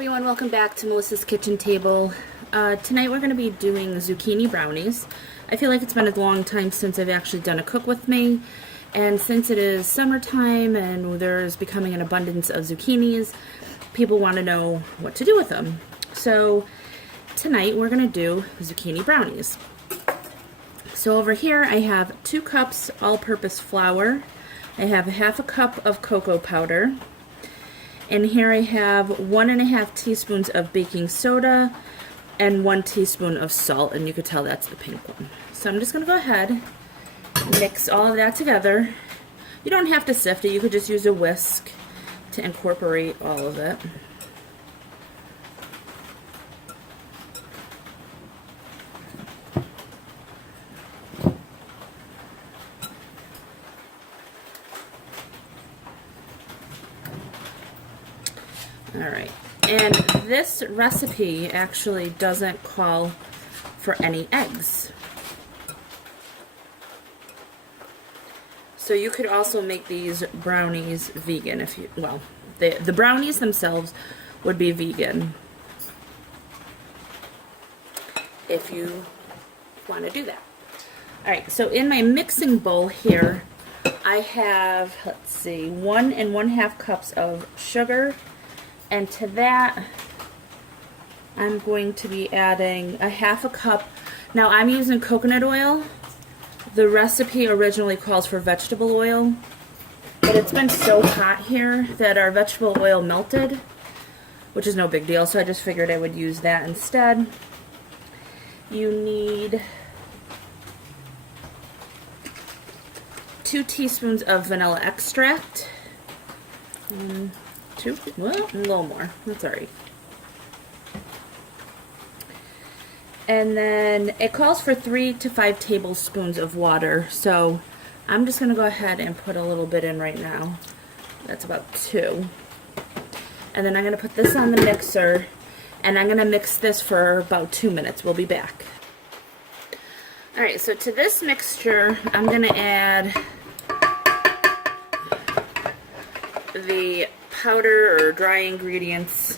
everyone, welcome back to Melissa's Kitchen Table. Tonight we're going to be doing zucchini brownies. I feel like it's been a long time since I've actually done a cook with me, and since it is summertime and there's becoming an abundance of zucchinis, people want to know what to do with them. So tonight we're going to do zucchini brownies. So over here I have 2 cups all-purpose flour. I have half a cup of cocoa powder. And here I have 1.5 teaspoons of baking soda and 1 teaspoon of salt, and you could tell that's the pink one. So I'm just going to go ahead and mix all of that together. You don't have to sift it, you could just use a whisk to incorporate all of it. Alright, and this recipe actually doesn't call for any eggs. So you could also make these brownies vegan if you, well, the brownies themselves would be vegan if you want to do that. Alright, so in my mixing bowl here, I have, let's see, 1 1/2 cups of sugar. And to that, I'm going to be adding a half a cup. Now I'm using coconut oil. The recipe originally calls for vegetable oil, but it's been so hot here that our vegetable oil melted, which is no big deal, so I just figured I would use that instead. You need 2 teaspoons of vanilla extract. 2? Well, a little more. That's alright. And then it calls for 3 to 5 tablespoons of water, so I'm just going to go ahead and put a little bit in right now. That's about 2. And then I'm going to put this on the mixer, and I'm going to mix this for about 2 minutes. We'll be back. Alright, so to this mixture, I'm going to add the powder or dry ingredients,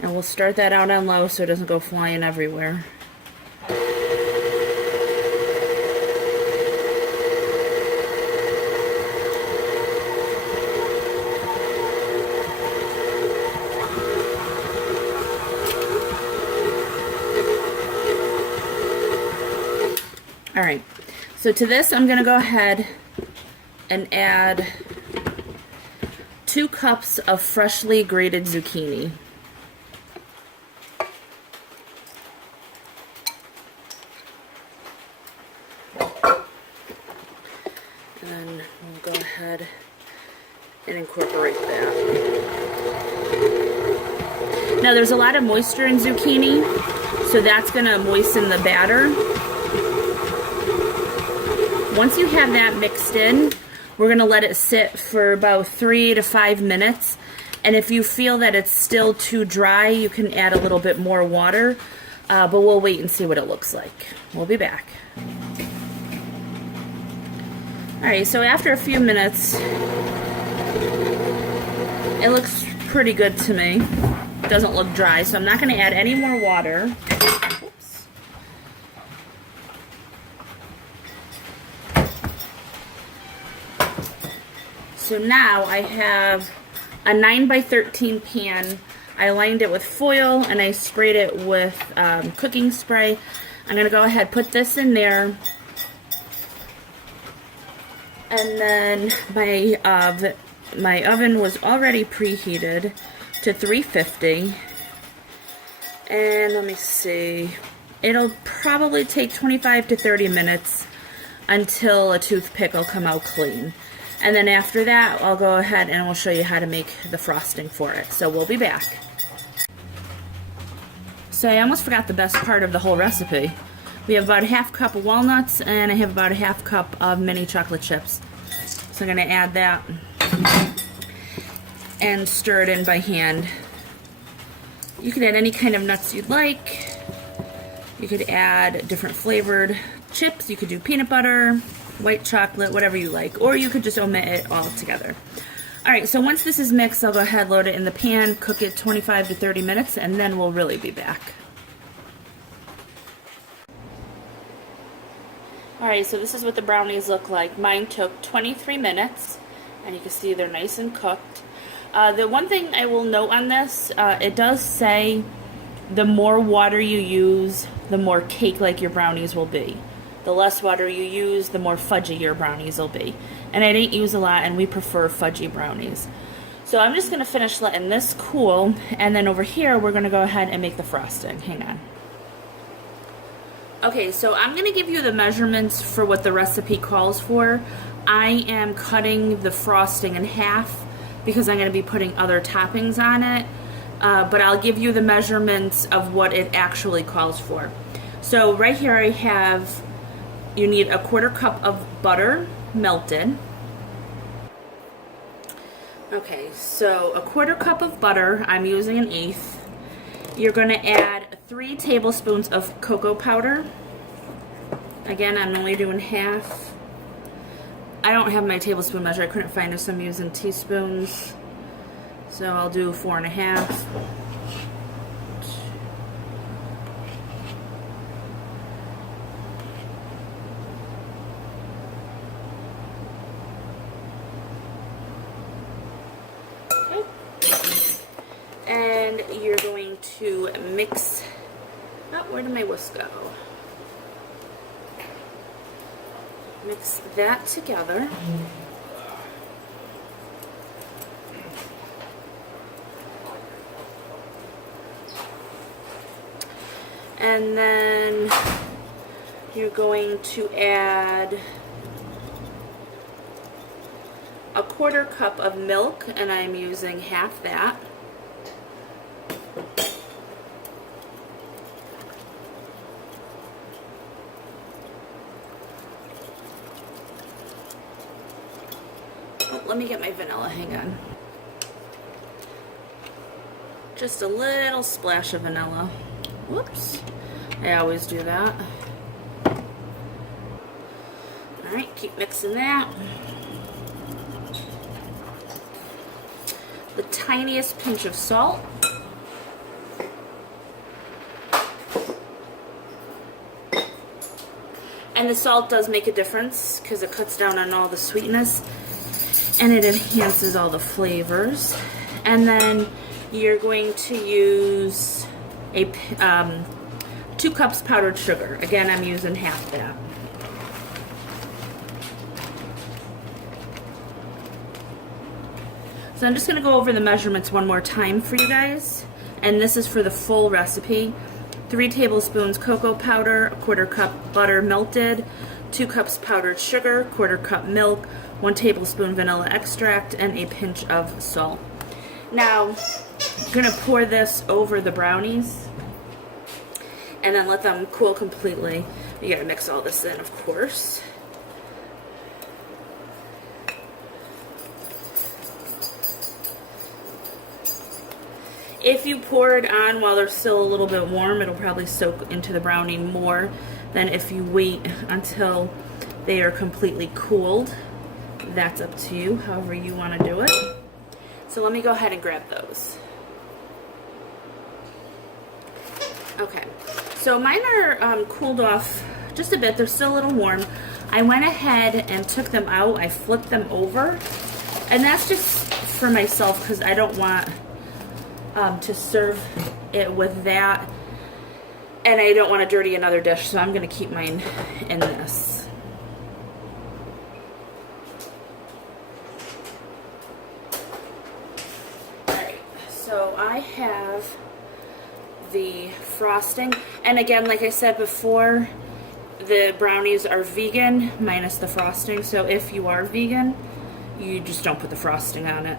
and we'll start that out on low so it doesn't go flying everywhere. Alright, so to this I'm going to go ahead and add 2 cups of freshly grated zucchini. And then we'll go ahead and incorporate that. Now there's a lot of moisture in zucchini, so that's going to moisten the batter. Once you have that mixed in, we're going to let it sit for about 3 to 5 minutes, and if you feel that it's still too dry, you can add a little bit more water, but we'll wait and see what it looks like. We'll be back. Alright, so after a few minutes, it looks pretty good to me. It doesn't look dry, so I'm not going to add any more water. So now I have a 9x13 pan. I lined it with foil and I sprayed it with cooking spray. I'm going to go ahead and put this in there. And then my oven was already preheated to 350. And let me see. It'll probably take 25 to 30 minutes until a toothpick will come out clean. And then after that, I'll go ahead and we'll show you how to make the frosting for it. So we'll be back. So I almost forgot the best part of the whole recipe. We have about a half cup of walnuts, and I have about a half cup of mini chocolate chips. So I'm going to add that and stir it in by hand. You can add any kind of nuts you'd like. You could add different flavored chips. You could do peanut butter, white chocolate, whatever you like, or you could just omit it all together. Alright, so once this is mixed, I'll go ahead, load it in the pan, cook it 25 to 30 minutes, and then we'll really be back. Alright, so this is what the brownies look like. Mine took 23 minutes, and you can see they're nice and cooked. The one thing I will note on this, it does say the more water you use, the more cake-like your brownies will be. The less water you use, the more fudgy your brownies will be. And I didn't use a lot, and we prefer fudgy brownies. So I'm just going to finish letting this cool, and then over here we're going to go ahead and make the frosting. Hang on. Okay, so I'm going to give you the measurements for what the recipe calls for. I am cutting the frosting in half because I'm going to be putting other toppings on it. But I'll give you the measurements of what it actually calls for. So right here I have, you need a 1/4 cup of butter melted. Okay, so a 1/4 cup of butter, I'm using 1/8. You're going to add 3 tablespoons of cocoa powder. Again, I'm only doing half. I don't have my tablespoon measure, I couldn't find it, so I'm using teaspoons. So I'll do 4 1/2. And you're going to mix, oh, where did my whisk go? Mix that together. And then you're going to add a 1/4 cup of milk, and I'm using half that. Oh, let me get my vanilla, hang on. Just a little splash of vanilla. Whoops, I always do that. Alright, keep mixing that. The tiniest pinch of salt. And the salt does make a difference because it cuts down on all the sweetness and it enhances all the flavors. And then you're going to use 2 cups powdered sugar. Again, I'm using half that. So I'm just going to go over the measurements one more time for you guys. And this is for the full recipe. 3 tablespoons cocoa powder, a 1/4 cup butter melted, 2 cups powdered sugar, 1/4 cup milk, 1 tablespoon vanilla extract, and a pinch of salt. Now, I'm going to pour this over the brownies and then let them cool completely. You got to mix all this in, of course. If you pour it on while they're still a little bit warm, it'll probably soak into the brownie more than if you wait until they are completely cooled. That's up to you, however you want to do it. So let me go ahead and grab those. Okay, so mine are cooled off just a bit. They're still a little warm. I went ahead and took them out. I flipped them over. And that's just for myself because I don't want to serve it with that. And I don't want to dirty another dish, so I'm going to keep mine in this. Alright, so I have the frosting, and again, like I said before, the brownies are vegan minus the frosting, so if you are vegan, you just don't put the frosting on it.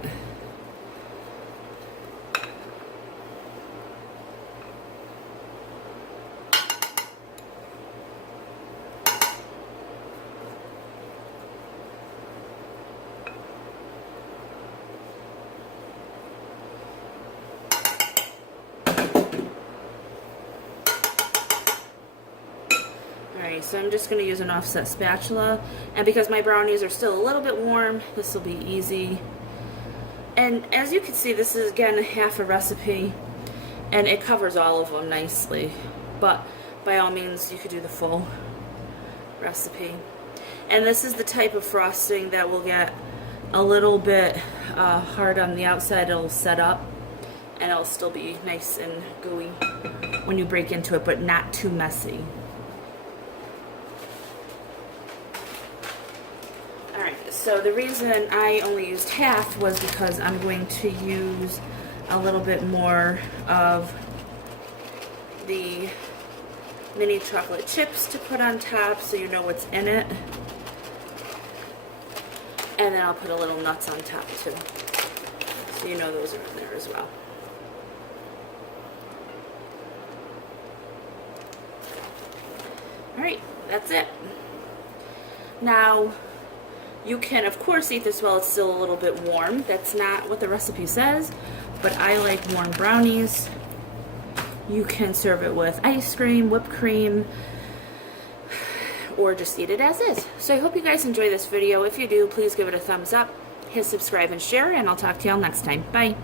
Alright, so I'm just going to use an offset spatula, and because my brownies are still a little bit warm, this will be easy. And as you can see, this is again half a recipe, and it covers all of them nicely, but by all means you could do the full recipe. And this is the type of frosting that will get a little bit hard on the outside. It'll set up and it'll still be nice and gooey when you break into it, but not too messy. Alright, so the reason I only used half was because I'm going to use a little bit more of the mini chocolate chips to put on top so you know what's in it. And then I'll put a little nuts on top too, so you know those are in there as well. Alright, that's it. Now, you can of course eat this while it's still a little bit warm. That's not what the recipe says, but I like warm brownies. You can serve it with ice cream, whipped cream, or just eat it as is. So I hope you guys enjoy this video. If you do, please give it a thumbs up, hit subscribe and share, and I'll talk to y'all next time. Bye.